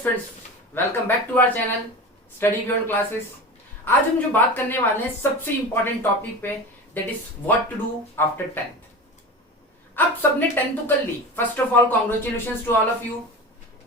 Students, welcome back to our channel study beyond classes. आज हम जो बात करने वाले हैं सबसे इंपॉर्टेंट टॉपिक पे, that is what to do after 10th। आप सबने 10th तो कर ली। First of all congratulations to all of you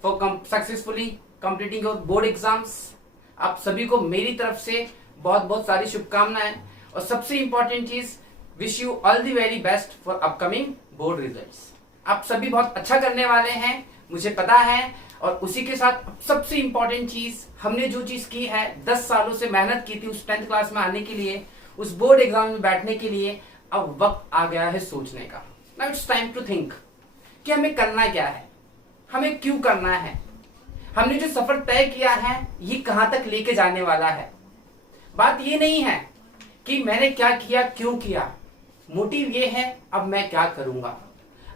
for successfully completing your board exams. आप सभी को मेरी तरफ से बहुत बहुत सारी शुभकामनाएं और सबसे इंपॉर्टेंट चीज, wish you all the very best for upcoming board results. आप सभी बहुत अच्छा करने वाले हैं, मुझे पता है। और उसी के साथ सबसे इंपॉर्टेंट चीज, हमने जो चीज की है, 10 सालों से मेहनत की थी उस 10th क्लास में आने के लिए, उस बोर्ड एग्जाम में बैठने के लिए, अब वक्त आ गया है सोचने का। Now it's time to think कि हमें करना क्या है, हमें क्यों करना है, हमने जो सफर तय किया है ये कहां तक लेके जाने वाला है। बात ये नहीं है कि मैंने क्या किया, क्यों किया, मोटिव ये है अब मैं क्या करूंगा।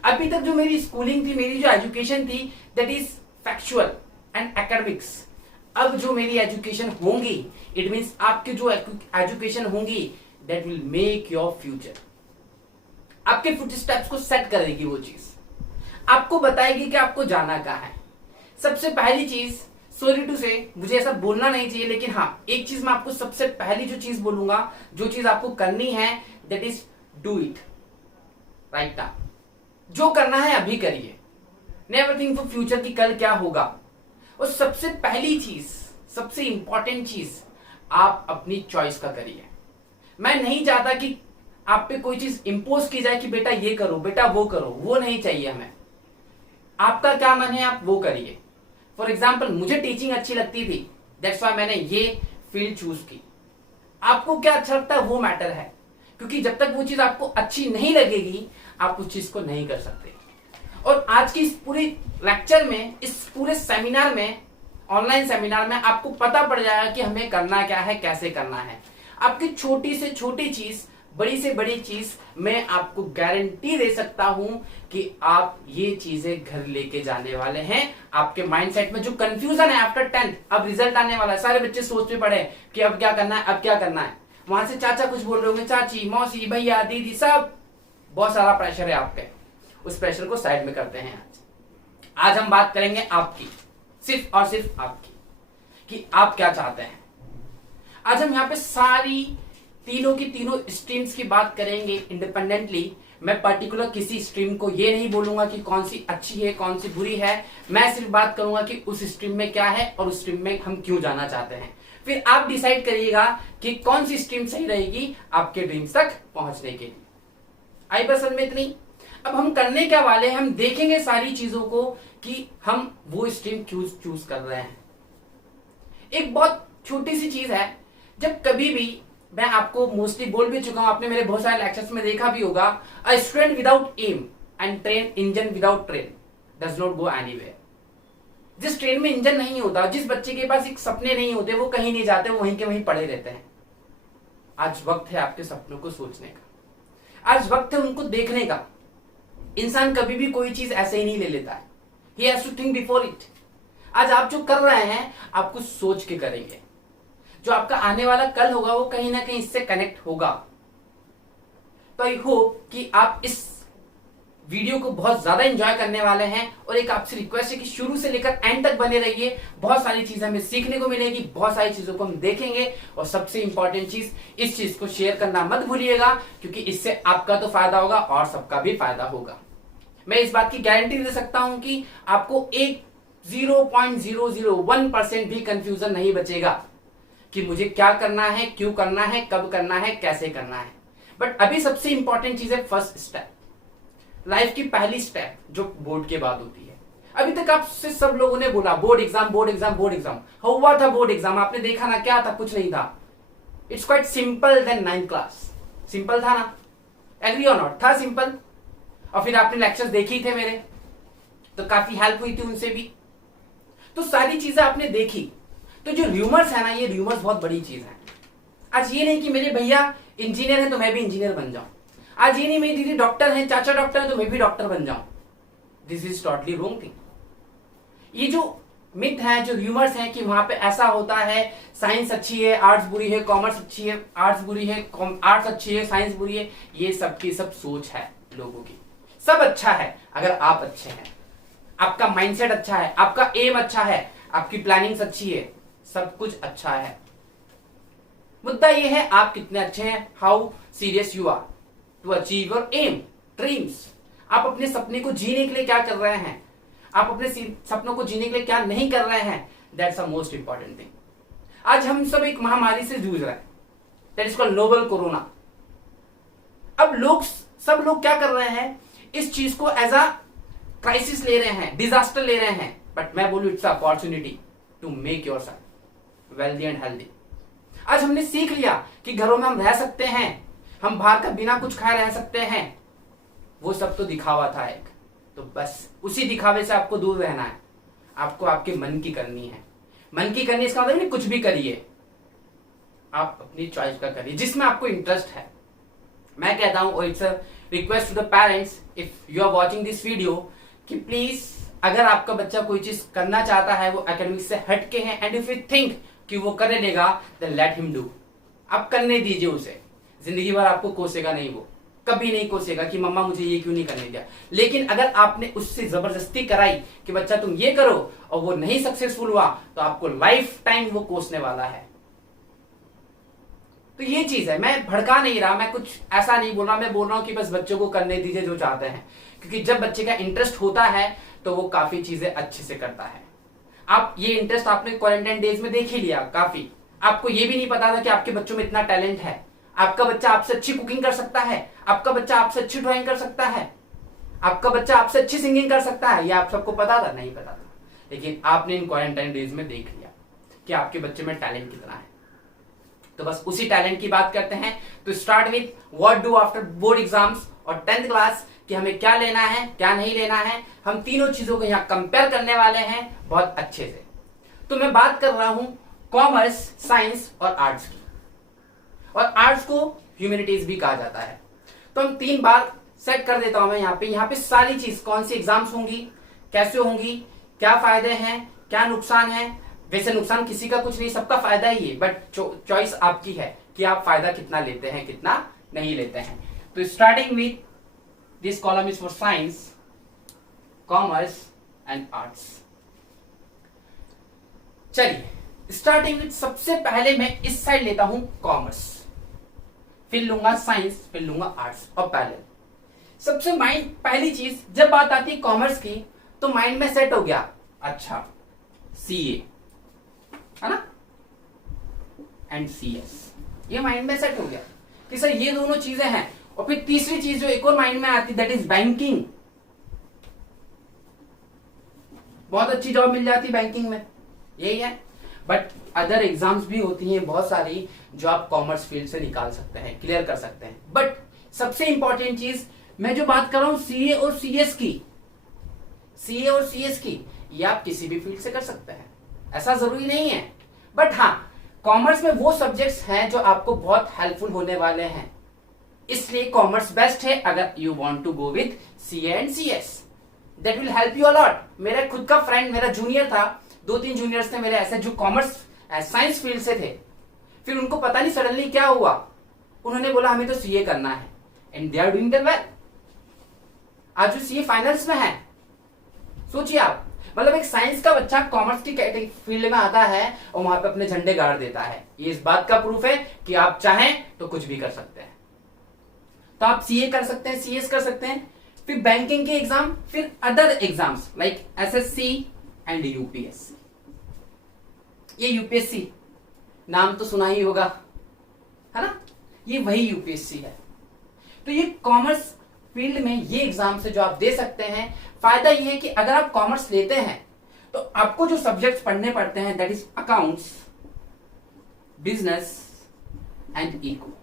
अभी तक जो मेरी स्कूलिंग थी, मेरी जो एजुकेशन थी, that is factual and academics. अब जो मेरी एजुकेशन होंगी, इट मींस आपके जो एजुकेशन होंगी, that will make your future. आपके फुटस्टेप्स को सेट करेगी वो चीज, आपको बताएगी कि आपको जाना कहाँ है। सबसे पहली चीज, सॉरी टू से, मुझे ऐसा बोलना नहीं चाहिए, लेकिन हाँ एक चीज मैं आपको सबसे पहली जो चीज बोलूंगा, जो चीज आपको करनी है, that is do it right now. जो करना है अभी करिए, नेवर थिंक फॉर फ्यूचर की कल क्या होगा। और सबसे पहली चीज, सबसे इंपॉर्टेंट चीज, आप अपनी चॉइस का करिए। मैं नहीं चाहता कि आप पे कोई चीज इंपोज की जाए कि बेटा ये करो, बेटा वो करो, वो नहीं चाहिए हमें। आपका क्या मन है आप वो करिए। फॉर एग्जाम्पल, मुझे टीचिंग अच्छी लगती थी, दैट्स व्हाई मैंने ये फील्ड चूज की। आपको क्या अच्छा लगता है वो मैटर है, क्योंकि जब तक वो चीज आपको अच्छी नहीं लगेगी, आप उस चीज को नहीं कर सकते। और आज की इस पूरी लेक्चर में, इस पूरे सेमिनार में, ऑनलाइन सेमिनार में आपको पता पड़ जाएगा कि हमें करना क्या है, कैसे करना है। आपकी छोटी से छोटी चीज, बड़ी से बड़ी चीज, मैं आपको गारंटी दे सकता हूं कि आप ये चीजें घर लेके जाने वाले हैं। आपके माइंडसेट में जो कंफ्यूजन है आफ्टर 10th, अब रिजल्ट आने वाला है, सारे बच्चे सोच में पड़े कि अब क्या करना है, अब क्या करना है। वहां से चाचा कुछ बोल रहे होंगे, चाची, मौसी, भैया, दीदी, सब बहुत सारा प्रेशर है आप पे। उस प्रेशर को साइड में करते हैं। आज हम बात करेंगे आपकी, सिर्फ और सिर्फ आपकी, कि आप क्या चाहते हैं। आज हम यहाँ पे सारी तीनों की तीनों स्ट्रीम्स की बात करेंगे इंडिपेंडेंटली। मैं पर्टिकुलर किसी स्ट्रीम को ये नहीं बोलूंगा कि कौन सी अच्छी है, कौन सी बुरी है। मैं सिर्फ बात करूंगा कि उस स्ट्रीम में क्या है और उस स्ट्रीम में हम क्यों जाना चाहते हैं। फिर आप डिसाइड करिएगा कि कौन सी स्ट्रीम सही रहेगी आपके ड्रीम्स तक पहुंचने के लिए। आई बस में इतनी। अब हम करने क्या वाले हैं, हम देखेंगे सारी चीजों को कि हम वो स्ट्रीम चूज कर रहे हैं। एक बहुत छोटी सी चीज है, जब कभी भी, मैं आपको मोस्टली बोल भी चुका हूं, आपने मेरे बहुत सारे लेक्चर्स में देखा भी होगा, a student without aim and train engine without train does not go anywhere. जिस ट्रेन में इंजन नहीं होता, जिस बच्चे के पास एक सपने नहीं होते, वो कहीं नहीं जाते, वो वहीं के वहीं पड़े रहते हैं। आज वक्त है आपके सपनों को सोचने का, आज वक्त है उनको देखने का। इंसान कभी भी कोई चीज ऐसे ही नहीं ले लेता है, he has to think before it। आज आप जो कर रहे हैं, आप कुछ सोच के करेंगे। जो आपका आने वाला कल होगा, वो कहीं ना कहीं इससे कनेक्ट होगा। तो आई होप कि आप इस वीडियो को बहुत ज्यादा एंजॉय करने वाले हैं। और एक आपसे रिक्वेस्ट है कि शुरू से लेकर एंड तक बने रहिए। बहुत सारी चीजें हमें सीखने को मिलेगी, बहुत सारी चीजों को हम देखेंगे। और सबसे इंपॉर्टेंट चीज, इस चीज को शेयर करना मत भूलिएगा, क्योंकि इससे आपका तो फायदा होगा और सबका भी फायदा होगा। मैं इस बात की गारंटी दे सकता हूं कि आपको एक 0.001% भी कंफ्यूजन नहीं बचेगा कि मुझे क्या करना है, क्यों करना है, कब करना है, कैसे करना है। बट अभी सबसे इंपॉर्टेंट चीज है फर्स्ट स्टेप, लाइफ की पहली स्टेप, जो बोर्ड के बाद होती है। अभी तक आपसे सब लोगों ने बोला board exam, board exam, board exam. हुआ था बोर्ड एग्जाम, आपने देखा ना, क्या था, कुछ नहीं था। It's quite simple than 9th class. Simple था ना, एग्री और नॉट, था सिंपल। और फिर आपने लेक्चर्स देखे ही थे मेरे, तो काफी हेल्प हुई थी उनसे भी। तो सारी चीजें आपने देखी। तो जो र्यूमर्स है ना, ये र्यूमर्स बहुत बड़ी चीज है। आज ये नहीं कि मेरे भैया इंजीनियर है तो मैं भी इंजीनियर बन जाऊं। आज ये नहीं मेरी दीदी डॉक्टर है, चाचा डॉक्टर है तो मैं भी डॉक्टर बन जाऊं। This is totally wrong thing. ये जो मिथ है, जो र्यूमर्स हैं कि वहां पे ऐसा होता है, साइंस अच्छी है, आर्ट्स बुरी है, कॉमर्स अच्छी है, आर्ट्स बुरी है, आर्ट्स अच्छी है, साइंस बुरी है, ये सब की सब सोच है लोगों की। सब अच्छा है अगर आप अच्छे हैं, आपका माइंडसेट अच्छा है, आपका एम अच्छा है, आपकी प्लानिंग्स अच्छी है, सब कुछ अच्छा है। मुद्दा ये है आप कितने अच्छे हैं, how serious you are to achieve your aim dreams. आप अपने सपने को जीने के लिए क्या कर रहे हैं, आप अपने सपनों को जीने के लिए क्या नहीं कर रहे हैं, that's a most important thing. आज हम सब एक महामारी से जूझ रहे हैं, that is called novel corona. अब सब लोग क्या कर रहे हैं, इस चीज को एज अ क्राइसिस ले रहे हैं, डिजास्टर ले रहे हैं, बट मैं बोलूं it's opportunity to make yourself wealthy and healthy. आज हमने सीख लिया कि घरों में हम रह सकते हैं, हम बाहर का बिना कुछ खाए रह सकते हैं। वो सब तो दिखावा था एक, तो बस उसी दिखावे से आपको दूर रहना है। आपको आपके मन की करनी है। मन की करनी इसका मतलब नहीं कुछ भी करिए, आप अपनी चॉइस का करिए जिसमें आपको इंटरेस्ट है। मैं कहता हूं, it's a request to the parents, if you are watching this video, कि प्लीज अगर आपका बच्चा कोई चीज करना चाहता है, वो एकेडमिक्स से हटके है, एंड इफ यू थिंक कि वो करने देगा, देन लेट हिम डू। आप करने दीजिए उसे। जिंदगी भर आपको कोसेगा नहीं, वो कभी नहीं कोसेगा कि मम्मा मुझे ये क्यों नहीं करने दिया। लेकिन अगर आपने उससे जबरदस्ती कराई कि बच्चा तुम ये करो, और वो नहीं सक्सेसफुल हुआ, तो आपको लाइफ टाइम वो कोसने वाला है। तो ये चीज है। मैं भड़का नहीं रहा, मैं कुछ ऐसा नहीं बोल रहा, मैं बोल रहा हूं कि बस बच्चों को करने दीजिए जो चाहते हैं, क्योंकि जब बच्चे का इंटरेस्ट होता है तो वो काफी चीजें अच्छे से करता है। आप ये इंटरेस्ट आपने क्वारंटाइन डेज में देख ही लिया काफी। आपको ये भी नहीं पता था कि आपके बच्चों में इतना टैलेंट है। आपका बच्चा आपसे अच्छी कुकिंग कर सकता है, आपका बच्चा आपसे अच्छी ड्राइंग कर सकता है, आपका बच्चा आपसे अच्छी सिंगिंग कर सकता है। ये आप सबको पता था? नहीं पता था, लेकिन आपने इन क्वारंटाइन डेज में देख लिया कि आपके बच्चे में टैलेंट कितना है। तो बस उसी टैलेंट की बात करते हैं। तो start with what do after board exams और 10th क्लास, कि हमें क्या लेना है क्या नहीं लेना है। हम तीनों चीजों को यहाँ कंपेयर करने वाले हैं बहुत अच्छे से। तो मैं बात कर रहा हूं कॉमर्स, साइंस और आर्ट्स की, और आर्ट्स को ह्यूमैनिटीज भी कहा जाता है। तो हम 3 बार सेट कर देता हूं मैं यहाँ पे सारी चीज, कौन सी एग्जाम्स होंगी, कैसे होंगी, क्या फायदे हैं, क्या नुकसान है। वैसे नुकसान किसी का कुछ नहीं, सबका फायदा ही है, बट चॉइस आपकी है कि आप फायदा कितना लेते हैं कितना नहीं लेते हैं। तो starting with this column is for science, commerce and arts. चलिए स्टार्टिंग विथ, सबसे पहले मैं इस साइड लेता हूं कॉमर्स, फिर लूंगा साइंस, फिर लूंगा आर्ट्स, और पैरेलल। सबसे माइंड पहली चीज जब बात आती है कॉमर्स की, तो माइंड में सेट हो गया, अच्छा सीए है ना, एंड सीएस, ये माइंड में सेट हो गया कि सर ये दोनों चीजें हैं। और फिर तीसरी चीज जो एक और माइंड में आती, दैट इज बैंकिंग। बहुत अच्छी जॉब मिल जाती बैंकिंग में, यही है। बट अदर एग्जाम्स भी होती हैं बहुत सारी जो आप कॉमर्स फील्ड से निकाल सकते हैं, क्लियर कर सकते हैं। बट सबसे इंपॉर्टेंट चीज मैं जो बात कर रहा हूं सीए और सीएस की, सीए और सीएस की, ये आप किसी भी फील्ड से कर सकते हैं, ऐसा जरूरी नहीं है। बट हाँ, कॉमर्स में वो सब्जेक्ट्स हैं जो आपको बहुत हेल्पफुल होने वाले हैं, इसलिए कॉमर्स बेस्ट है अगर you want to go with CA and CS, that will help you a lot. मेरा खुद का फ्रेंड, मेरा जूनियर था, 2-3 जूनियर्स थे मेरे ऐसे जो कॉमर्स साइंस फील्ड से थे। फिर उनको पता नहीं सडनली क्या हुआ, उन्होंने बोला हमें तो सीए करना है, and they are doing the well. आज जो सीए फाइनल्स में है, सोचिए आप, मतलब एक साइंस का बच्चा कॉमर्स की फील्ड में आता है और वहां पे अपने झंडे गाड़ देता है। ये इस बात का प्रूफ है कि आप चाहें तो कुछ भी कर सकते हैं। तो आप सीए कर सकते हैं, सीएस कर सकते हैं, फिर बैंकिंग के एग्जाम, फिर other exams like SSC and UPSC. ये यूपीएससी नाम तो सुना ही होगा, है ना, ये वही यूपीएससी है। तो ये कॉमर्स फील्ड में ये एग्जाम से जो आप दे सकते हैं, फायदा ये है कि अगर आप कॉमर्स लेते हैं तो आपको जो सब्जेक्ट्स पढ़ने पड़ते हैं, that is accounts, business and eco.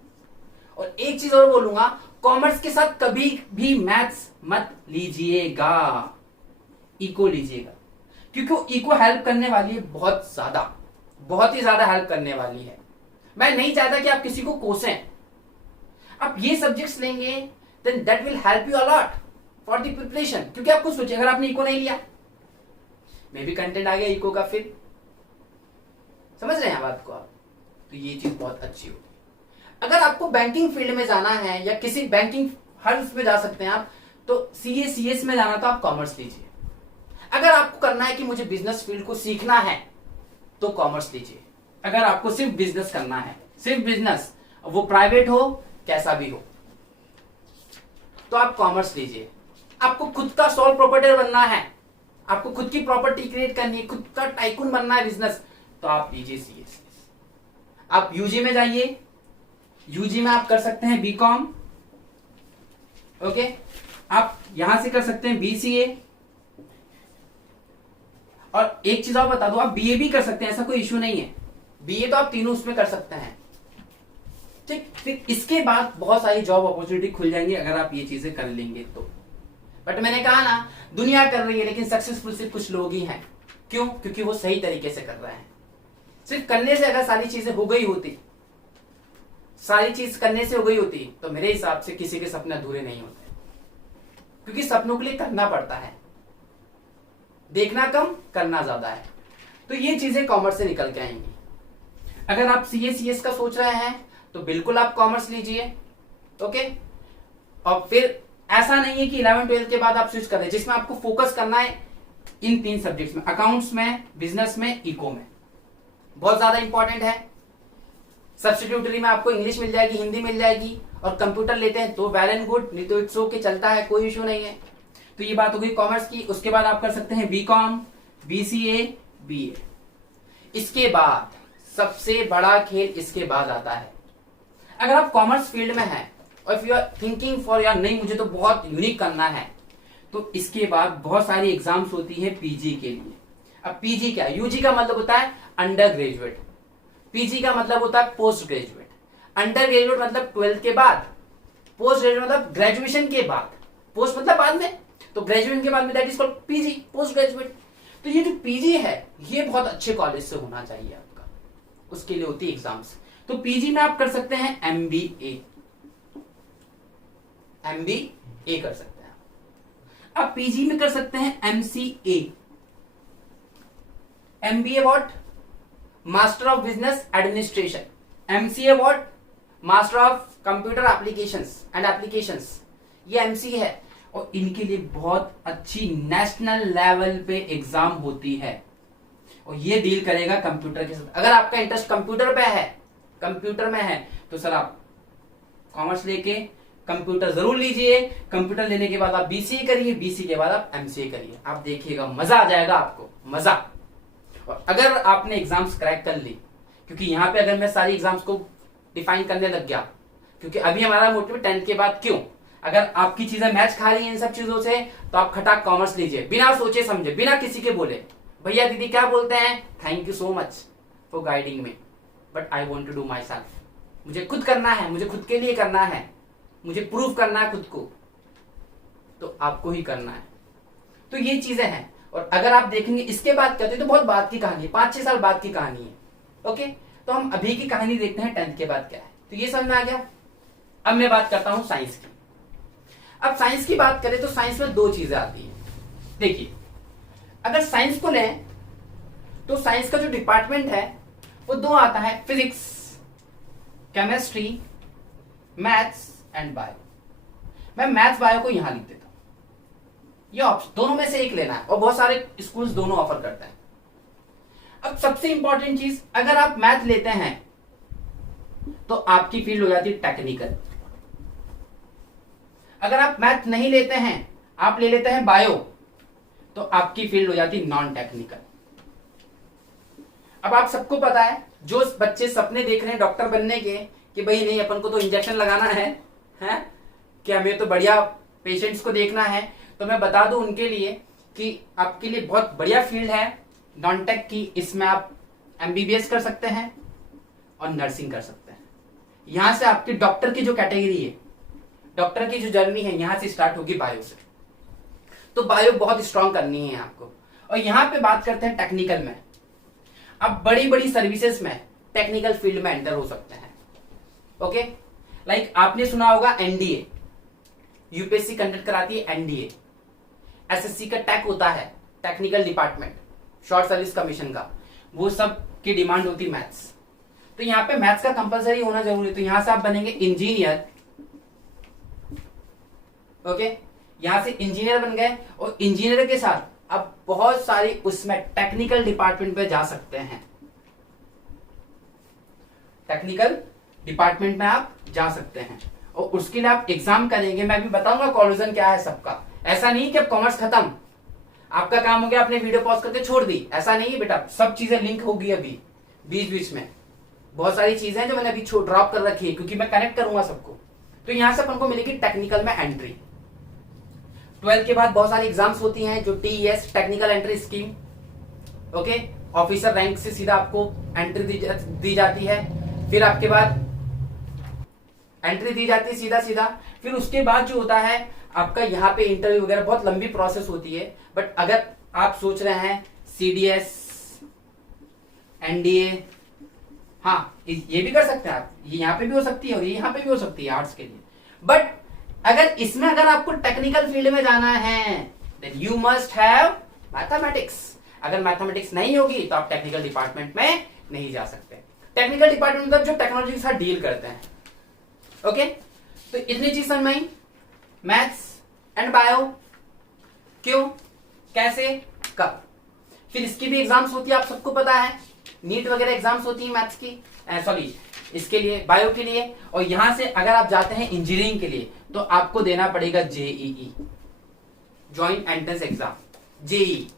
और एक चीज और बोलूंगा, कॉमर्स के साथ कभी भी मैथ्स मत लीजिएगा, इको लीजिएगा, क्योंकि इको हेल्प करने वाली है बहुत ज्यादा, बहुत ही ज्यादा हेल्प करने वाली है। मैं नहीं चाहता कि आप किसी को कोसें। आप ये सब्जेक्ट्स लेंगे then that will help you a lot for the preparation. क्योंकि आप खुद सोचिए, अगर आपने इको नहीं लिया, मे भी कंटेंट आ गया इको का, फिर समझ रहे हैं बात को आप, तो ये चीज बहुत अच्छी होगी। अगर आपको बैंकिंग फील्ड में जाना है या किसी बैंकिंग हर उसमें जा सकते हैं आप, तो सीए सीएस में जाना तो आप कॉमर्स लीजिए। अगर आपको करना है कि मुझे बिजनेस फील्ड को सीखना है तो कॉमर्स लीजिए। अगर आपको सिर्फ बिजनेस करना है, सिर्फ बिजनेस, वो प्राइवेट हो कैसा भी हो, तो आप कॉमर्स लीजिए। आपको खुद का सोल प्रोप्राइटर बनना है, आपको खुद की प्रॉपर्टी क्रिएट करनी है, खुद का टाइकून बनना है बिजनेस, तो आप लीजिए सीएस। आप यूजी में जाइए, यूजी में आप कर सकते हैं बीकॉम, ओके। आप यहां से कर सकते हैं बीसीए, और एक चीज और बता दो, आप बीए भी कर सकते हैं, ऐसा कोई इश्यू नहीं है। बीए तो आप तीनों उसमें कर सकते हैं, ठीक। फिर इसके बाद बहुत सारी जॉब अपॉर्चुनिटी खुल जाएंगी अगर आप ये चीजें कर लेंगे तो। बट मैंने कहा ना, दुनिया कर रही है लेकिन सक्सेसफुल सिर्फ कुछ लोग ही हैं। क्यों? क्योंकि वो सही तरीके से कर रहे हैं। सिर्फ करने से अगर सारी चीजें हो गई होती, सारी चीज करने से हो गई होती, तो मेरे हिसाब से किसी के सपने अधूरे नहीं होते। क्योंकि सपनों के लिए करना पड़ता है, देखना कम करना ज्यादा है। तो ये चीजें कॉमर्स से निकल के आएंगी। अगर आप सीएस का सोच रहे हैं तो बिल्कुल आप कॉमर्स लीजिए, ओके। और फिर ऐसा नहीं है कि 11-12 के बाद आप स्विच करें, जिसमें आपको फोकस करना है इन 3 सब्जेक्ट्स में, अकाउंट्स में, बिजनेस में, इको में। बहुत ज्यादा इंपॉर्टेंट है। सब्स्टिट्यूटरी में आपको इंग्लिश मिल जाएगी, हिंदी मिल जाएगी, और कंप्यूटर लेते हैं तो वेल एंड गुड, नहीं तो इट्स ओके, चलता है, कोई इश्यू नहीं है। तो ये बात हो गई कॉमर्स की। उसके बाद आप कर सकते हैं बीकॉम, बीसीए, बीए। इसके बाद सबसे बड़ा खेल इसके बाद आता है। अगर आप कॉमर्स फील्ड में हैं और if you are thinking for यार नहीं मुझे तो बहुत यूनिक करना है, तो इसके बाद बहुत सारी एग्जाम्स होती है पीजी के लिए। अब पीजी क्या है? यूजी का मतलब होता है अंडर ग्रेजुएट, पीजी का मतलब होता है पोस्ट ग्रेजुएट। अंडर ग्रेजुएट मतलब 12th के बाद, पोस्ट ग्रेजुएट मतलब ग्रेजुएशन के बाद, पोस्ट मतलब बाद में, तो ग्रेजुएशन के बाद में that is called PG, post graduate. तो ये जो पीजी है ये बहुत अच्छे कॉलेज से होना चाहिए आपका, उसके लिए होती है एग्जाम्स। तो पीजी में आप कर सकते हैं एमबीए, एमबीए कर सकते हैं आप पीजी में कर सकते हैं MCA, MBA what? Master of business administration, MCA what? Master of computer applications and applications, ये एमसीए है। और इनके लिए बहुत अच्छी नेशनल लेवल पे एग्जाम होती है, और ये डील करेगा कंप्यूटर के साथ। अगर आपका इंटरेस्ट कंप्यूटर पे है, कंप्यूटर में है, तो सर आप कॉमर्स लेके कंप्यूटर जरूर लीजिए। कंप्यूटर लेने के बाद आप बीसीए करिए, बीसीए के बाद आप एमसीए करिए, आप देखिएगा मजा आ जाएगा आपको, मजा। और अगर आपने एग्जाम्स क्रैक कर ली, क्योंकि यहां पे अगर मैं सारी एग्जाम्स को डिफाइन करने लग गया, क्योंकि अभी हमारा मोटिव 10th के बाद क्यों, अगर आपकी चीजें मैच खा रही हैं इन सब चीजों से, तो आप खटाक कॉमर्स लीजिए, बिना सोचे समझे, बिना किसी के बोले। भैया दीदी क्या बोलते हैं, thank you so much for guiding me, but I want to do myself. मुझे खुद करना है, मुझे खुद के लिए करना है, मुझे प्रूव करना है खुद को, तो आपको ही करना है। तो ये चीजें हैं। और अगर आप देखेंगे इसके बाद कहते तो बहुत बात की कहानी, 5-6 साल बाद की कहानी है, ओके। तो हम अभी की कहानी देखते हैं 10th के बाद क्या है। तो ये समझ में आ गया। अब मैं बात करता हूं साइंस की। अब साइंस की बात करें तो साइंस में 2 चीजें आती हैं। देखिए, अगर साइंस को लें तो साइंस का जो डिपार्टमेंट है वो 2 आता है, physics, chemistry, maths and bio. मैं मैथ्स बायो को यहां लिख देता हूं, ये ऑप्शन दोनों में से एक लेना है, और बहुत सारे स्कूल्स दोनों ऑफर करते हैं। अब सबसे इंपॉर्टेंट चीज, अगर आप मैथ लेते हैं तो आपकी फील्ड हो जाती है टेक्निकल। अगर आप मैथ नहीं लेते हैं, आप ले लेते हैं बायो, तो आपकी फील्ड हो जाती है नॉन टेक्निकल। अब आप सबको पता है, जो बच्चे सपने देख रहे हैं डॉक्टर बनने के, कि भाई नहीं अपन को तो इंजेक्शन लगाना है कि हमें तो बढ़िया पेशेंट्स को देखना है, तो मैं बता दूं उनके लिए कि आपके लिए बहुत बढ़िया फील्ड है नॉन टेक की। इसमें आप एमबीबीएस कर सकते हैं और नर्सिंग कर सकते हैं। यहां से आपकी डॉक्टर की जो कैटेगरी है, डॉक्टर की जो जर्नी है, यहां से स्टार्ट होगी बायो से। तो बायो बहुत स्ट्रांग करनी है आपको। और यहां पे बात करते हैं टेक्निकल में, अब बड़ी बड़ी सर्विसेज में टेक्निकल फील्ड में एंटर हो सकते हैं, ओके। लाइक आपने सुना होगा एनडीए, यूपीएससी कंडक्ट कराती है एनडीए, एसएससी का टेक होता है, technical department, short service commission का, वो सब की डिमांड होती है मैथ्स। तो यहां पे मैथ्स का कंपलसरी होना जरूरी है। तो यहां से आप बनेंगे इंजीनियर, ओके। यहां से इंजीनियर बन गए, और इंजीनियर के साथ आप बहुत सारी उसमें टेक्निकल डिपार्टमेंट पे जा सकते हैं, टेक्निकल डिपार्टमेंट में आप जा सकते हैं और उसके लिए आप एग्जाम करेंगे। मैं भी बताऊंगा कॉन्क्लूजन क्या है सबका। ऐसा नहीं कि अब कॉमर्स खत्म, आपका काम हो गया, आपने वीडियो पॉज करके छोड़ दी, ऐसा नहीं है बेटा। सब चीजें लिंक होगी अभी बीच बीच में, बहुत सारी चीजें हैं जो मैंने अभी ड्रॉप कर रखी है क्योंकि मैं कनेक्ट करूंगा सबको। तो यहां से अपन को मिलेगी टेक्निकल में एंट्री। 12 के बाद बहुत सारी एग्जाम्स होती हैं जो TES technical entry scheme, okay, officer rank से सीधा आपको एंट्री दी जाती है। फिर आपके बाद एंट्री दी जाती है सीधा सीधा। फिर उसके बाद जो होता है आपका यहाँ पे इंटरव्यू वगैरह, बहुत लंबी प्रोसेस होती है। बट अगर आप सोच रहे हैं सीडीएस, एनडीए, हाँ ये भी कर सकते हैं आप, ये यहाँ पे भी हो सकती है और ये यहाँ पे भी हो सकती है आर्ट्स के लिए। बट अगर इसमें अगर आपको टेक्निकल फील्ड में जाना है then you must have mathematics. अगर मैथमेटिक्स नहीं होगी तो आप टेक्निकल डिपार्टमेंट में नहीं जा सकते। टेक्निकल डिपार्टमेंट मतलब जो टेक्नोलॉजी के साथ डील करते हैं, ओके। तो इतनी चीज समझ में आई, मैथ्स एंड बायो, क्यों, कैसे, कब। फिर इसकी भी एग्जाम्स होती है, आप सबको पता है, नीट वगैरह एग्जाम्स होती है मैथ्स की, सॉरी इसके लिए, बायो के लिए। और यहां से अगर आप जाते हैं इंजीनियरिंग के लिए तो आपको देना पड़ेगा JEE, joint entrance exam, JEE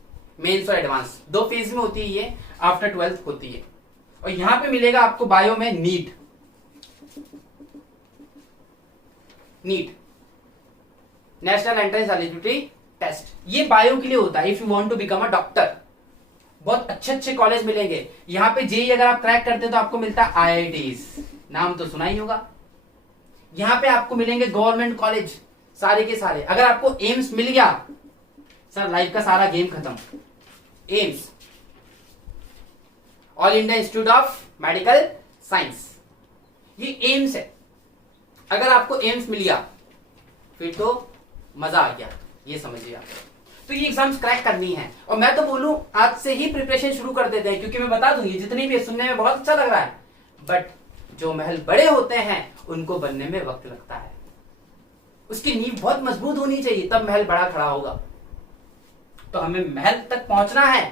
mains और एडवांस, 2 फेज में होती है ये, आफ्टर 12th होती है। और यहां पे मिलेगा आपको बायो में NEET, national entrance eligibility test, ये बायो के लिए होता है। If you want to become a doctor, बहुत अच्छे अच्छे कॉलेज मिलेंगे। यहां पे जेई अगर आप क्रैक करते हैं तो आपको मिलता है आईआईटीज, नाम तो सुना ही होगा। यहां पे आपको मिलेंगे गवर्नमेंट कॉलेज सारे के सारे। अगर आपको एम्स मिल गया सर, लाइफ का सारा गेम खत्म। AIIMS, all India institute of medical science, ये एम्स है। अगर आपको एम्स मिल गया फिर तो मजा आ गया, ये समझिए आप। तो ये एग्जाम्स क्रैक करनी है। और मैं तो बोलूं आज से ही प्रिपरेशन शुरू कर देते हैं, क्योंकि मैं बता दूं ये जितनी भी सुनने में बहुत अच्छा लग रहा है, बट जो महल बड़े होते हैं उनको बनने में वक्त लगता है। उसकी नींव बहुत मजबूत होनी चाहिए, तब महल बड़ा खड़ा होगा। तो हमें महल तक पहुंचना है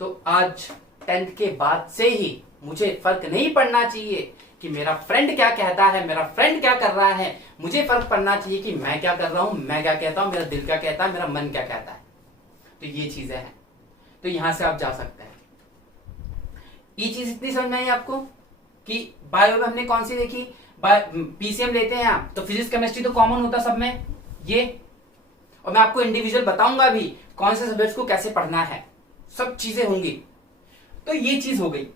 तो आज 10th के बाद से ही मुझे फर्क नहीं पड़ना चाहिए कि मेरा फ्रेंड क्या कहता है, मेरा फ्रेंड क्या कर रहा है। मुझे फर्क पड़ना चाहिए कि मैं क्या कर रहा हूं, मैं क्या कहता हूं, मेरा दिल क्या कहता है, मेरा मन क्या कहता है। तो ये चीजें हैं, तो यहां से आप जा सकते हैं। ये चीज इतनी समझ में आई आपको कि बायो में हमने कौन सी देखी, पीसीएम लेते हैं आप तो फिजिक्स केमिस्ट्री तो कॉमन होता सब में ये। और मैं आपको इंडिविजुअल बताऊंगा भी कौन से सब्जेक्ट्स को कैसे पढ़ना है, सब चीजें होंगी। तो ये चीज हो गई।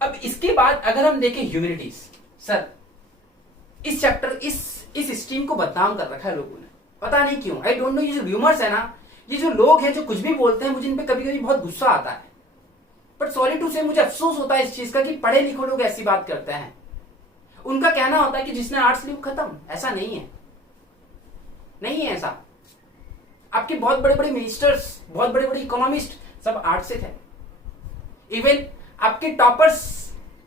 अब इसके बाद अगर हम देखें ह्यूमैनिटीज, सर इस चैप्टर इस स्ट्रीम को बदनाम कर रखा है लोगों ने, पता नहीं क्यों, आई डोंट नो। ये जो र्यूमर्स है ना, ये जो लोग हैं जो कुछ भी बोलते हैं, मुझे इन पे कभी कभी बहुत गुस्सा आता है। बट सॉरी टू से मुझे अफसोस होता है इस चीज का कि पढ़े लिखे लोग ऐसी बात करते हैं। उनका कहना होता है कि जिसने आर्ट्स ली वो खत्म, ऐसा नहीं है, नहीं है ऐसा। आपके बहुत बड़े बड़े मिनिस्टर्स, बहुत बड़े बड़े इकोनॉमिस्ट सब आर्ट्स से थे। इवन आपके टॉपर्स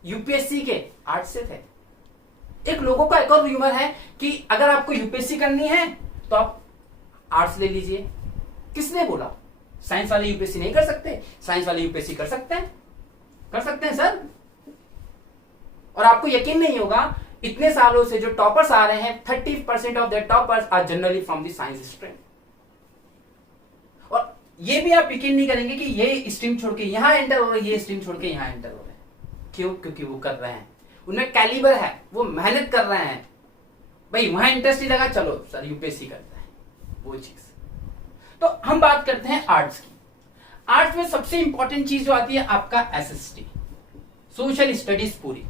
यूपीएससी के आर्ट्स से थे। एक लोगों का एक और र्यूमर है कि अगर आपको यूपीएससी करनी है तो आप आर्ट्स ले लीजिए। किसने बोला? साइंस वाले यूपीएससी नहीं कर सकते? साइंस वाले यूपीएससी कर सकते हैं, कर सकते हैं सर। और आपको यकीन नहीं होगा, इतने सालों से जो टॉपर्स आ रहे हैं, 30% of the toppers are generally from the science stream. और ये भी आप यकीन नहीं करेंगे कि ये स्ट्रीम छोड़ के यहां एंटर हो रहे हैं, ये स्ट्रीम छोड़ के यहां एंटर हो रहे हैं। क्यों? क्योंकि वो कर रहे हैं, उनमें कैलिबर है, वो मेहनत कर रहे हैं। भाई वहां इंटरेस्ट ही लगा, चलो सर यूपीएससी करता है, वो चीज। तो हम बात करते हैं आर्ट्स की। आर्ट्स में सबसे इंपॉर्टेंट चीज जो आती है आपका एसएसटी, सोशल स्टडीज पूरी,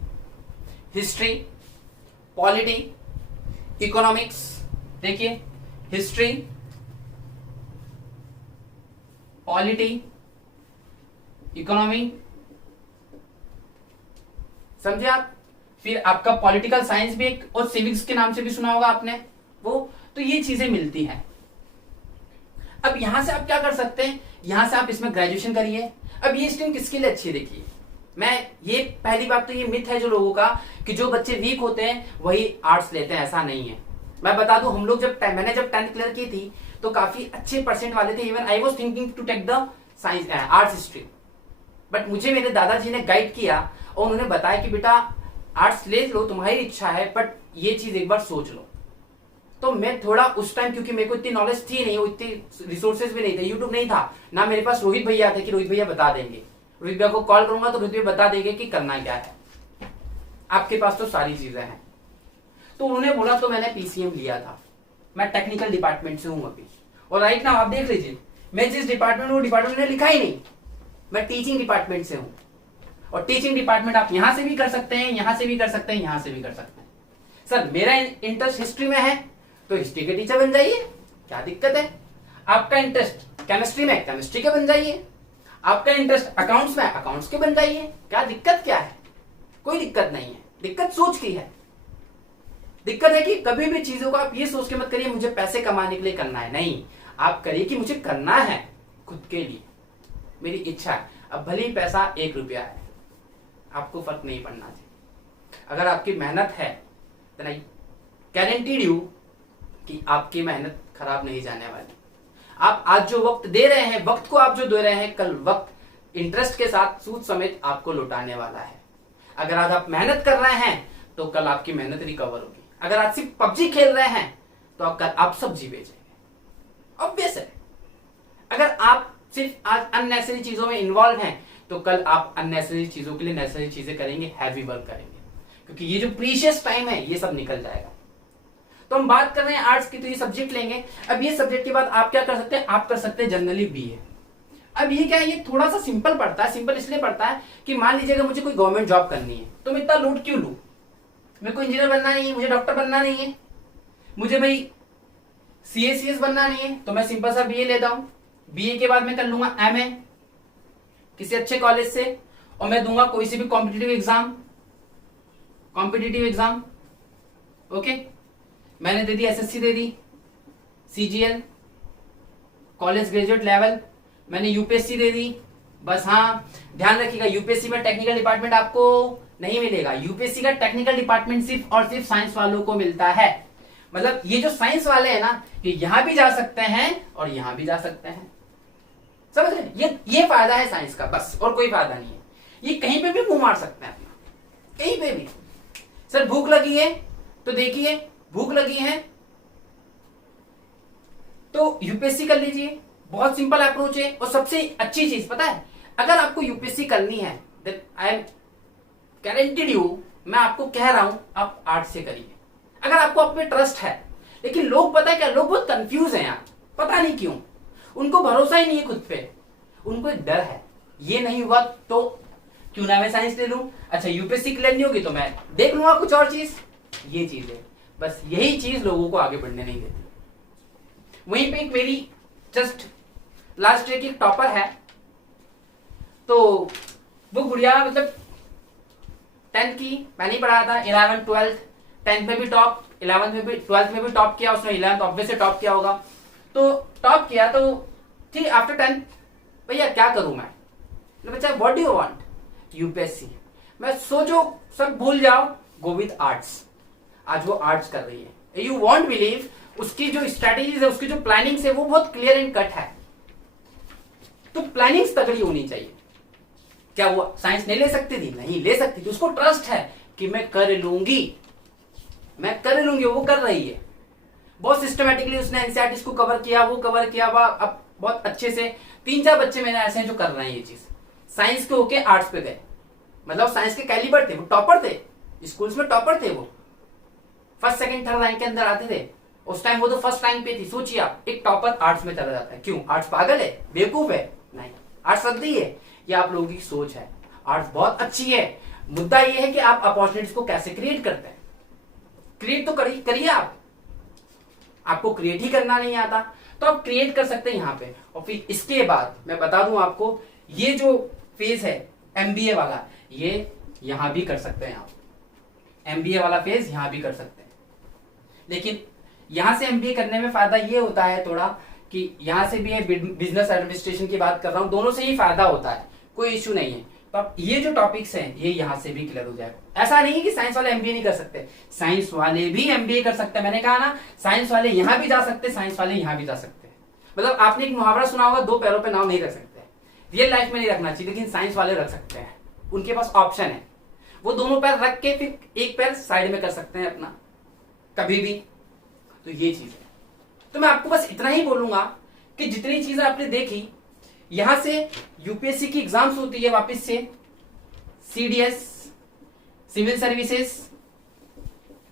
हिस्ट्री, पॉलिटी, इकोनॉमिक्स। देखिए हिस्ट्री, पॉलिटी, इकोनॉमी, समझे आप। फिर आपका पॉलिटिकल साइंस भी एक, और सिविक्स के नाम से भी सुना होगा आपने वो। तो ये चीजें मिलती हैं। अब यहां से आप क्या कर सकते हैं, यहां से आप इसमें ग्रेजुएशन करिए। अब ये स्ट्रीम किसके लिए अच्छी है देखिए, मैं ये पहली बात तो ये मिथ है जो लोगों का कि जो बच्चे वीक होते हैं वही आर्ट्स लेते हैं, ऐसा नहीं है। मैं बता दूं, हम लोग मैंने जब 10th क्लियर की थी तो काफी अच्छे परसेंट वाले थे। Even I was thinking to take the science arts stream, but मुझे मेरे दादाजी ने गाइड किया और उन्होंने बताया कि बेटा आर्ट्स ले लो, तुम्हारी इच्छा है, बट ये चीज एक बार सोच लो। तो मैं थोड़ा उस टाइम, क्योंकि मेरे को इतनी नॉलेज थी नहीं, इतनी रिसोर्सेज भी नहीं थे, यूट्यूब नहीं था ना, मेरे पास रोहित भैया थे कि रोहित भैया बता देंगे, रोहित भैया को कॉल करूंगा तो रोहित भैया बता देंगे कि करना क्या है, आपके पास तो सारी चीजें हैं। तो उन्होंने बोला, तो मैंने पीसीएम लिया था। मैं टेक्निकल डिपार्टमेंट से हूं अभी, और राइट नाउ आप देख लीजिए मैं जिस डिपार्टमेंट, वो डिपार्टमेंट ने लिखा ही नहीं, मैं टीचिंग डिपार्टमेंट से हूं। और टीचिंग डिपार्टमेंट आप यहां से भी कर सकते हैं, यहां से भी कर सकते हैं, यहां से भी कर सकते हैं। सर मेरा इंटरेस्ट हिस्ट्री में है तो हिस्ट्री के टीचर बन जाइए, क्या दिक्कत है। आपका इंटरेस्ट केमिस्ट्री में, केमिस्ट्री के बन जाइए। आपका इंटरेस्ट अकाउंट्स में, अकाउंट्स के बन जाइए, क्या दिक्कत क्या है, कोई दिक्कत नहीं है। दिक्कत सोच की है। दिक्कत है कि कभी भी चीजों को आप ये सोच के मत करिए मुझे पैसे कमाने के लिए करना है, नहीं, आप करिए कि मुझे करना है खुद के लिए, मेरी इच्छा है। अब भले ही पैसा 1 रुपया है, आपको फर्क नहीं पड़ना चाहिए। अगर आपकी मेहनत है तो आई गारंटीड यू कि आपकी मेहनत खराब नहीं जाने वाली। आप आज जो वक्त दे रहे हैं, वक्त को आप जो दे रहे हैं, कल वक्त इंटरेस्ट के साथ सूद समेत आपको लौटाने वाला है। अगर आज आप मेहनत कर रहे हैं तो कल आपकी मेहनत रिकवर होगी। अगर आज सिर्फ पबजी खेल रहे हैं तो कल आप सब्जी बेचेंगे, ऑब्वियस है। अगर आप सिर्फ आज अननेसेसरी चीजों में इन्वॉल्व हैं तो कल आप अननेसेसरी चीजों के लिए नेसेसरी चीजें करेंगे, हैवी वर्क करेंगे, क्योंकि ये जो प्रीशियस टाइम है ये सब निकल जाएगा। तो हम बात कर रहे हैं आर्ट्स की, तो ये सब्जेक्ट लेंगे। अब ये सब्जेक्ट के बाद आप क्या कर सकते हैं, आप कर सकते हैं जनरली बीए। अब ये क्या है, ये थोड़ा सा सिंपल पड़ता है। सिंपल इसलिए पड़ता है कि मान लीजिएगा मुझे कोई गवर्नमेंट जॉब करनी है, तो मैं इतना लोड क्यों लूं। मेरे को इंजीनियर बनना नहीं है, मुझे डॉक्टर बनना नहीं है, मुझे भाई सीएसीएस बनना नहीं है, तो मैं सिंपल सा बीए लेता हूं। बीए के बाद मैं कर लूंगा एमए किसी अच्छे कॉलेज से, और मैं दूंगा कोई सी भी कॉम्पिटिटिव एग्जाम। ओके, मैंने दे दी एसएससी, दे दी सीजीएल, कॉलेज ग्रेजुएट लेवल, मैंने यूपीएससी दे दी। बस हाँ ध्यान रखिएगा, यूपीएससी में टेक्निकल डिपार्टमेंट आपको नहीं मिलेगा। यूपीएससी का टेक्निकल डिपार्टमेंट सिर्फ और सिर्फ साइंस वालों को मिलता है। मतलब ये जो साइंस वाले हैं ना, ये यहां भी जा सकते हैं और यहां भी जा सकते हैं, समझ रहे। ये फायदा है साइंस का, बस, और कोई फायदा नहीं है। ये कहीं पे भी मुंह मार सकते हैं अपना, कहीं पे भी। सर भूख लगी है तो देखिए, भूख लगी है तो यूपीएससी कर लीजिए, बहुत सिंपल अप्रोच है। और सबसे अच्छी चीज पता है, अगर आपको यूपीएससी करनी है, then I am guaranteed you, मैं आपको कह रहा हूं आप आर्ट्स से करिए, अगर आपको आप पे ट्रस्ट है। लेकिन लोग, पता है क्या, लोग बहुत कंफ्यूज हैं यार, पता नहीं क्यों, उनको भरोसा ही नहीं है खुद पे, उनको एक डर है, ये नहीं हुआ तो क्यों ना मैं साइंस ले लूं, अच्छा यूपीएससी क्लियर नहीं होगी तो मैं देख लूंगा कुछ और चीज। ये चीज है, बस यही चीज लोगों को आगे बढ़ने नहीं देती। वहीं पे एक मेरी जस्ट लास्ट ईयर की टॉपर है, तो वो गुड़िया मतलब 10th की मैंने ही पढ़ाया था, 11th 12th 10th में भी टॉप, 11th में भी, 12th में भी टॉप किया उसने, 11th ऑब्वियस से टॉप किया होगा। तो टॉप किया तो ठीक, आफ्टर 10th भैया क्या करूं मैं, बच्चा what do you want, UPSC. मैं सोचो सब भूल जाओ, गो विद आर्ट्स। आज वो आर्ट्स कर रही है, यू वॉन्ट बिलीव, उसकी जो स्ट्रेटेजीज है, उसकी जो प्लानिंग्स है वो बहुत क्लियर एंड कट है। तो प्लानिंग्स तगड़ी होनी चाहिए। क्या वो साइंस नहीं ले सकती थी, नहीं ले सकती थी, उसको ट्रस्ट है कि मैं कर लूंगी, मैं कर लूंगी, वो कर रही है। बहुत सिस्टमेटिकली उसने एनसीईआरटी को कवर किया, वो कवर किया, अब बहुत अच्छे से 3-4 बच्चे मेरे ऐसे हैं जो कर रहे हैं ये चीज, साइंस के होके आर्ट्स पे गए। मतलब साइंस के कैलिबर थे, वो टॉपर थे, स्कूल्स में टॉपर थे, वो फर्स्ट सेकंड थर्ड रैंक के अंदर आते थे। उस टाइम वो तो फर्स्ट रैंक पे थी। सोचिए आप, एक टॉपर आर्ट्स में चला जाता है, क्यों, आर्ट्स पागल है, बेवकूफ है, नहीं, आर्ट्स रद्दी है, ये आप लोगों की सोच है। आर्ट्स बहुत अच्छी है, मुद्दा ये है कि आप अपॉर्चुनिटीज को कैसे क्रिएट करते हैं। क्रिएट तो करिए आप, आपको क्रिएट ही करना नहीं आता तो आप क्रिएट कर सकते हैं यहाँ पे। और फिर इसके बाद मैं बता दूं आपको, ये जो फेज है एमबीए वाला, ये यहां भी कर सकते हैं आप, एमबीए वाला फेज यहां भी कर सकते हैं। लेकिन यहां से एमबीए करने में फायदा ये होता है थोड़ा कि यहां से भी है, बिजनेस एडमिनिस्ट्रेशन की बात कर रहा हूं, दोनों से ही फायदा होता है, कोई इश्यू नहीं है। तो अब ये जो टॉपिक्स हैं ये यहां से भी क्लियर हो जाएगा। ऐसा नहीं है कि साइंस वाले एमबीए नहीं कर सकते, साइंस वाले भी एमबीए कर सकते हैं। मैंने कहा ना, साइंस वाले यहां भी जा सकते, साइंस वाले यहां भी जा सकते हैं। मतलब आपने एक मुहावरा सुना होगा, दो पैरों पे नाव नहीं रख सकते। रियल लाइफ में नहीं रखना चाहिए, लेकिन साइंस वाले रख सकते हैं। उनके पास ऑप्शन है, वो दोनों पैर रख के फिर एक पैर साइड में कर सकते हैं अपना, कभी भी। तो ये चीज है। तो मैं आपको बस इतना ही बोलूंगा कि जितनी चीजें आपने देखी, यहां से यूपीएससी की एग्जाम्स होती है, वापस से सीडीएस, सिविल सर्विसेज,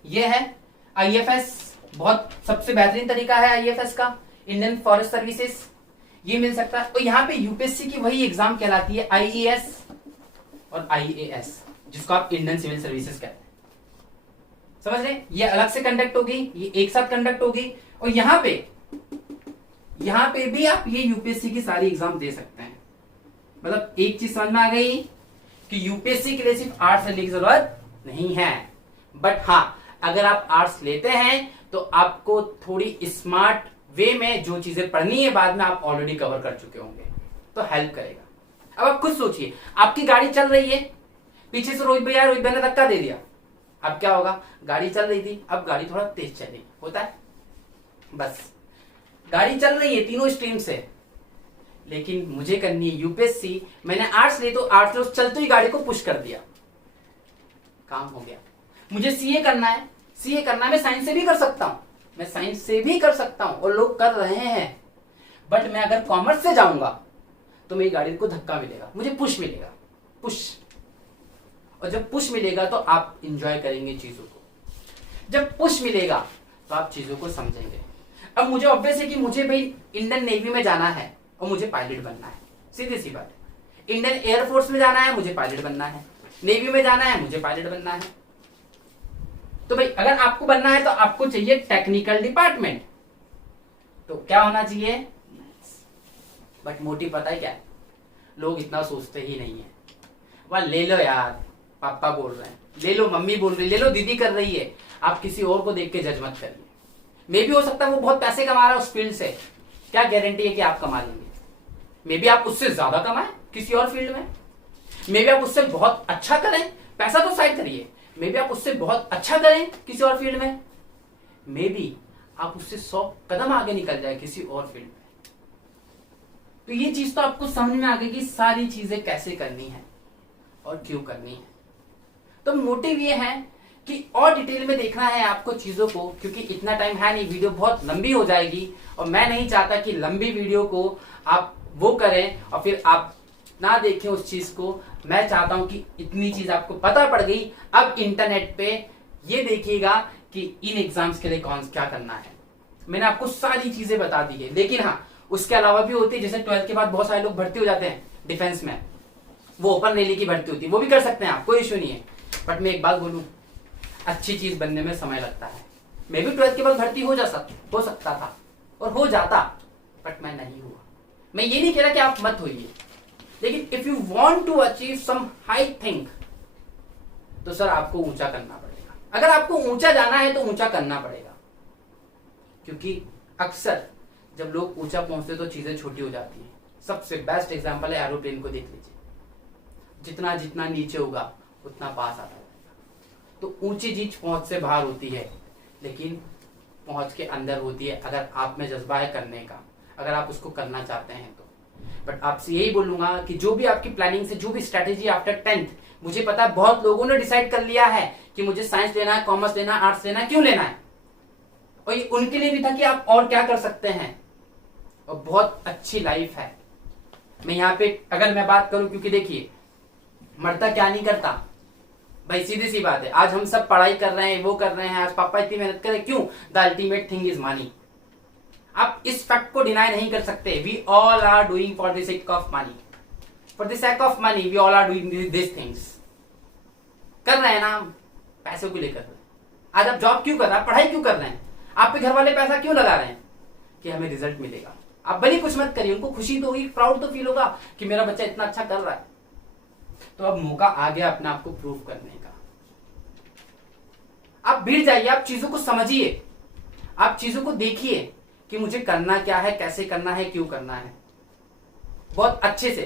ये है आईएफएस, बहुत सबसे बेहतरीन तरीका है आईएफएस का, इंडियन फॉरेस्ट सर्विसेज, ये मिल सकता है। और यहाँ पे यूपीएससी की वही एग्जाम कहलाती है आईईएस और आईएएस, जिसको आप इंडियन सिविल सर्विसेज कहते हैं। समझ रहे? ये अलग से कंडक्ट होगी, ये एक साथ कंडक्ट होगी। और यहाँ पे भी आप ये यूपीएससी की सारी एग्जाम दे सकते हैं। मतलब एक चीज समझ में आ गई कि यूपीएससी के लिए सिर्फ आर्ट्स लेने की जरूरत नहीं है। बट हाँ, अगर आप आर्ट्स लेते हैं तो आपको थोड़ी स्मार्ट वे में जो चीजें पढ़नी है बाद में आप ऑलरेडी कवर कर चुके होंगे, तो हेल्प करेगा। अब आप खुद सोचिए, आपकी गाड़ी चल रही है, पीछे से रोहित भैया ने धक्का दे दिया, अब क्या होगा? गाड़ी चल रही थी, अब गाड़ी थोड़ा तेज चलेगी, होता है। बस गाड़ी चल रही है तीनों स्ट्रीम से, लेकिन मुझे करनी है यूपीएससी, मैंने आर्ट्स ली तो आर्ट्स ने चलते ही गाड़ी को पुश कर दिया, काम हो गया। मुझे सीए करना है, मैं साइंस से भी कर सकता हूं, और लोग कर रहे हैं। बट मैं अगर कॉमर्स से जाऊंगा तो मेरी गाड़ी को धक्का मिलेगा, मुझे पुश मिलेगा, और जब पुश मिलेगा तो आप इंजॉय करेंगे चीजों को। जब पुश मिलेगा तो आप चीजों को समझेंगे। अब मुझे ऑब्वियस है कि मुझे भाई इंडियन नेवी में जाना है और मुझे पायलट बनना है, सीधी सी बात है। इंडियन एयरफोर्स में जाना है, मुझे पायलट बनना है। नेवी में जाना है, मुझे पायलट बनना है। तो भाई अगर आपको बनना है तो आपको चाहिए टेक्निकल डिपार्टमेंट, तो क्या होना चाहिए? बट मोटिव पता है क्या है? लोग इतना सोचते ही नहीं है। वह ले लो यार, पापा बोल रहे हैं, ले लो, मम्मी बोल रही, ले लो, दीदी कर रही है, आप किसी और को देख के जज मत करिए। मे भी हो सकता है वो बहुत पैसे कमा रहा है उस फील्ड से, क्या गारंटी है कि आप कमा लेंगे? मे भी आप उससे ज्यादा कमाएं किसी और फील्ड में, मे भी आप उससे बहुत अच्छा करें, पैसा तो साइड करिए, मे भी आप उससे बहुत अच्छा करें किसी और फील्ड में, मे भी आप उससे 100 कदम आगे निकल जाए किसी और फील्ड में। तो ये चीज तो आपको समझ में आ गई कि सारी चीजें कैसे करनी है और क्यों करनी है। तो मोटिव ये है कि और डिटेल में देखना है आपको चीजों को, क्योंकि इतना टाइम है नहीं, वीडियो बहुत लंबी हो जाएगी और मैं नहीं चाहता कि लंबी वीडियो को आप वो करें और फिर आप ना देखें उस चीज को। मैं चाहता हूं कि इतनी चीज आपको पता पड़ गई, अब इंटरनेट पे ये देखिएगा कि इन एग्जाम्स के लिए कौन क्या करना है। मैंने आपको सारी चीजें बता दी है, लेकिन हाँ उसके अलावा भी होती है, जैसे 12th के बाद बहुत सारे लोग भर्ती हो जाते हैं डिफेंस में, वो ओपन रैली की भर्ती होती है, वो भी कर सकते हैं आप, कोई इश्यू नहीं है। बट मैं एक बात बोलूं, अच्छी चीज बनने में समय लगता है। मैं भी 12th के बाद भर्ती हो सकता था और हो जाता, बट मैं नहीं हुआ। मैं ये नहीं कह रहा कि आप मत होइए, लेकिन if you want to achieve some high thing, तो सर आपको ऊंचा करना पड़ेगा। अगर आपको ऊंचा जाना है तो ऊंचा करना पड़ेगा, क्योंकि अक्सर जब लोग ऊंचा पहुंचते तो चीजें छोटी हो जाती हैं। सबसे बेस्ट एग्जांपल है एरोप्लेन को देख लीजिए, जितना जितना नीचे होगा उतना पास आता जाएगा। तो ऊंची चीज पहुंच से बाहर होती है, लेकिन पहुंच के अंदर होती है अगर आप में जज्बा है करने का, अगर आप उसको करना चाहते हैं तो। बट आपसे यही बोलूंगा कि जो भी आपकी प्लानिंग से, जो भी स्ट्रेटेजी आफ्टर 10th, मुझे पता है बहुत लोगों ने डिसाइड कर लिया है कि मुझे साइंस लेना है, कॉमर्स लेना है, आर्ट्स लेना है, क्यों लेना है, और ये उनके लिए भी था कि आप और क्या कर सकते हैं, और बहुत अच्छी लाइफ है। मैं यहाँ पे अगर मैं बात करूं, क्योंकि देखिए मरता क्या नहीं करता भाई, सीधी सी बात है। आज हम सब पढ़ाई कर रहे हैं, वो कर रहे हैं, आज पापा इतनी मेहनत कर रहे हैं, क्यों? The ultimate thing is money. आप इस फैक्ट को डिनाई नहीं कर सकते। We all are doing for the sake of money, for the sake of money we all are doing this things. कर रहे हैं ना, पैसों को लेकर। आज आप जॉब क्यों कर रहे हैं, पढ़ाई क्यों कर रहे हैं, आप पे घर वाले पैसा क्यों लगा रहे हैं? कि हमें रिजल्ट मिलेगा। आप भले कुछ मत करिए, उनको खुशी तो होगी, प्राउड तो फील होगा कि मेरा बच्चा इतना अच्छा कर रहा है। तो अब मौका आ गया अपने आप को प्रूव करने का। आप भिड़ जाइए, आप चीजों को समझिए, आप चीजों को देखिए कि मुझे करना क्या है, कैसे करना है, क्यों करना है, बहुत अच्छे से,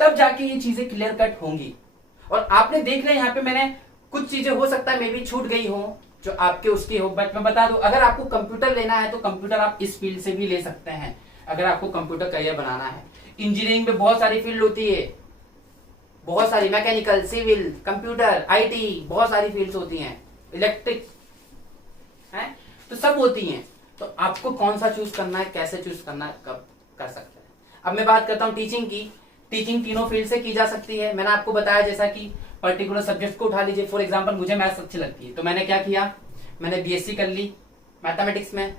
तब जाके ये चीजें क्लियर कट होंगी। और आपने देख रहे हैं यहाँ पे मैंने कुछ चीजें हो सकता है मे भी छूट गई हो जो आपके उसकी हो, बट मैं बता दूं, अगर आपको कंप्यूटर लेना है तो कंप्यूटर आप इस फील्ड से भी ले सकते हैं। अगर आपको कंप्यूटर करियर बनाना है। इंजीनियरिंग में बहुत सारी फील्ड होती है, बहुत सारी, मैकेनिकल, सिविल, कंप्यूटर, आईटी, बहुत सारी फील्ड्स होती हैं, इलेक्ट्रिक है, तो सब होती हैं। तो आपको कौन सा चूज करना है, कैसे चूज करना है, कब कर सकते हैं। अब मैं बात करता हूं टीचिंग की। टीचिंग तीनों फील्ड से की जा सकती है। मैंने आपको बताया जैसा कि पर्टिकुलर सब्जेक्ट को उठा लीजिए। फॉर एग्जांपल मुझे मैथ्स अच्छी लगती है, तो मैंने क्या किया, मैंने बीएससी कर ली मैथमेटिक्स में।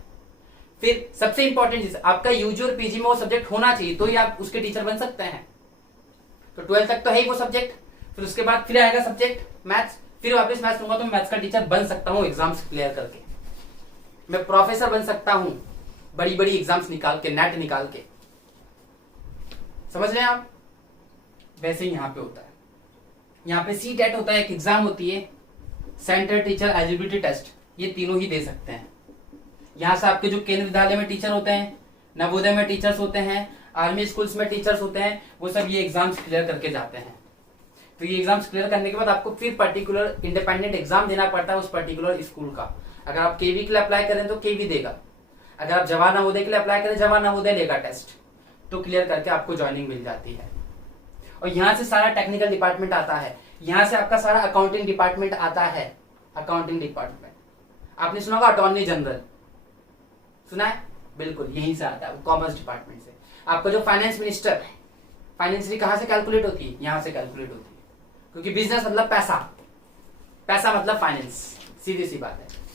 फिर सबसे इंपॉर्टेंट चीज, आपका यूजी और पीजी में वो सब्जेक्ट होना चाहिए, तो ही आप उसके टीचर बन सकते हैं। तो 12th तक तो है ही वो सब्जेक्ट, फिर उसके बाद फिर आएगा सब्जेक्ट मैथ्स, फिर वापस मैथ्स लूंगा तो मैथ्स का टीचर बन सकता हूँ एग्जाम्स क्लियर करके। मैं प्रोफेसर बन सकता हूं बड़ी बड़ी एग्जाम्स निकाल के, नेट निकाल के। समझ रहे हैं आप? वैसे ही यहां पे होता है। यहाँ पे सीटेट होता है, एक एग्जाम होती है, सेंटर टीचर एलिजिबिलिटी टेस्ट, ये तीनों ही दे सकते हैं। यहाँ से आपके जो केंद्र विद्यालय में टीचर होते हैं, नवोदय में टीचर्स होते हैं, आर्मी स्कूल्स में टीचर्स होते हैं, वो सब ये एग्जाम्स क्लियर करके जाते हैं। तो ये एग्जाम्स क्लियर करने के बाद आपको फिर पर्टिकुलर इंडिपेंडेंट एग्जाम देना पड़ता है उस पर्टिकुलर स्कूल का। अगर आप केवी के लिए अप्लाई करें तो केवी देगा, अगर आप जवाहर नवोदय के लिए अप्लाई करें जवाहर नवोदय लेगा टेस्ट, तो क्लियर करके आपको ज्वाइनिंग मिल जाती है। और यहां से सारा टेक्निकल डिपार्टमेंट आता है, यहां से आपका सारा अकाउंटिंग डिपार्टमेंट आता है। अकाउंटिंग डिपार्टमेंट आपने सुना होगा, अटॉर्नी जनरल सुना है, बिल्कुल यहीं से आता है, वो कॉमर्स डिपार्टमेंट से। आपका जो फाइनेंस मिनिस्टर है, फाइनेंशियली कहां से कैलकुलेट होती है, यहां से कैलकुलेट होती है, क्योंकि बिजनेस मतलब पैसा, पैसा मतलब फाइनेंस, सीधी सी बात है।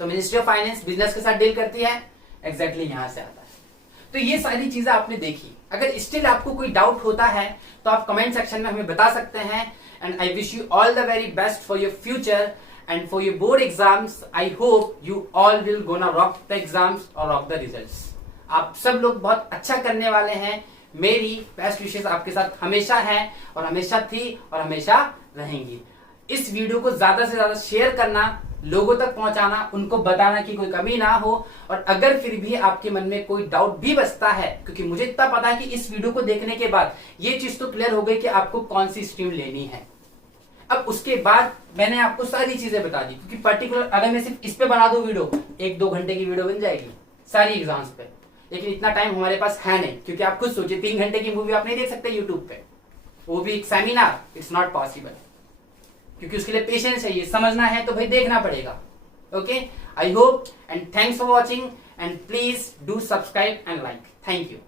तो मिनिस्ट्री ऑफ फाइनेंस बिजनेस के साथ डील करती है, एग्जैक्टली यहां से आता है। तो ये सारी चीजें आपने देखी। अगर स्टिल आपको कोई डाउट होता है तो आप कमेंट सेक्शन में हमें बता सकते हैं। And I wish you all the very best for your future and for your board exams. I hope you all will gonna rock the exams और रॉक द रिजल्ट्स। आप सब लोग बहुत अच्छा करने वाले हैं। मेरी बेस्ट विशेस आपके साथ हमेशा है और हमेशा थी और हमेशा रहेंगी। इस वीडियो को ज्यादा से ज्यादा शेयर करना, लोगों तक पहुंचाना, उनको बताना कि कोई कमी ना हो। और अगर फिर भी आपके मन में कोई डाउट भी बचता है, क्योंकि मुझे इतना पता है कि इस वीडियो को देखने के बाद ये चीज तो क्लियर हो गई कि आपको कौन सी स्ट्रीम लेनी है। अब उसके बाद मैंने आपको सारी चीजें बता दी, क्योंकि पर्टिकुलर अगर मैं सिर्फ इस पे बना दूं वीडियो, 1-2 घंटे की वीडियो बन जाएगी सारी एग्जाम्स पे। लेकिन इतना टाइम हमारे पास है नहीं, क्योंकि आप खुद सोचिए 3 घंटे की मूवी आप नहीं देख सकते यूट्यूब पे, वो भी एक सेमिनार, इट्स नॉट पॉसिबल। क्योंकि उसके लिए पेशेंस चाहिए, समझना है तो भाई देखना पड़ेगा। Okay, I hope and thanks for watching and please do subscribe and like. Thank you.